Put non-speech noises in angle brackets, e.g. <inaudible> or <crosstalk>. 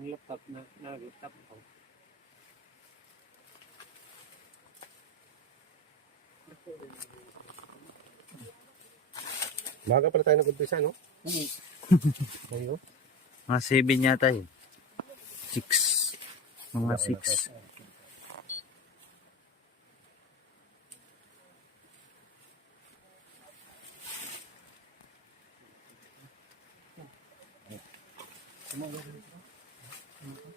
ang laptop na na-laptop ko. Maga pala tayo nag-umpisa, no? <laughs> Hindi. Ayo. Mga 7 yata yun. 6. Mga 6. Oops.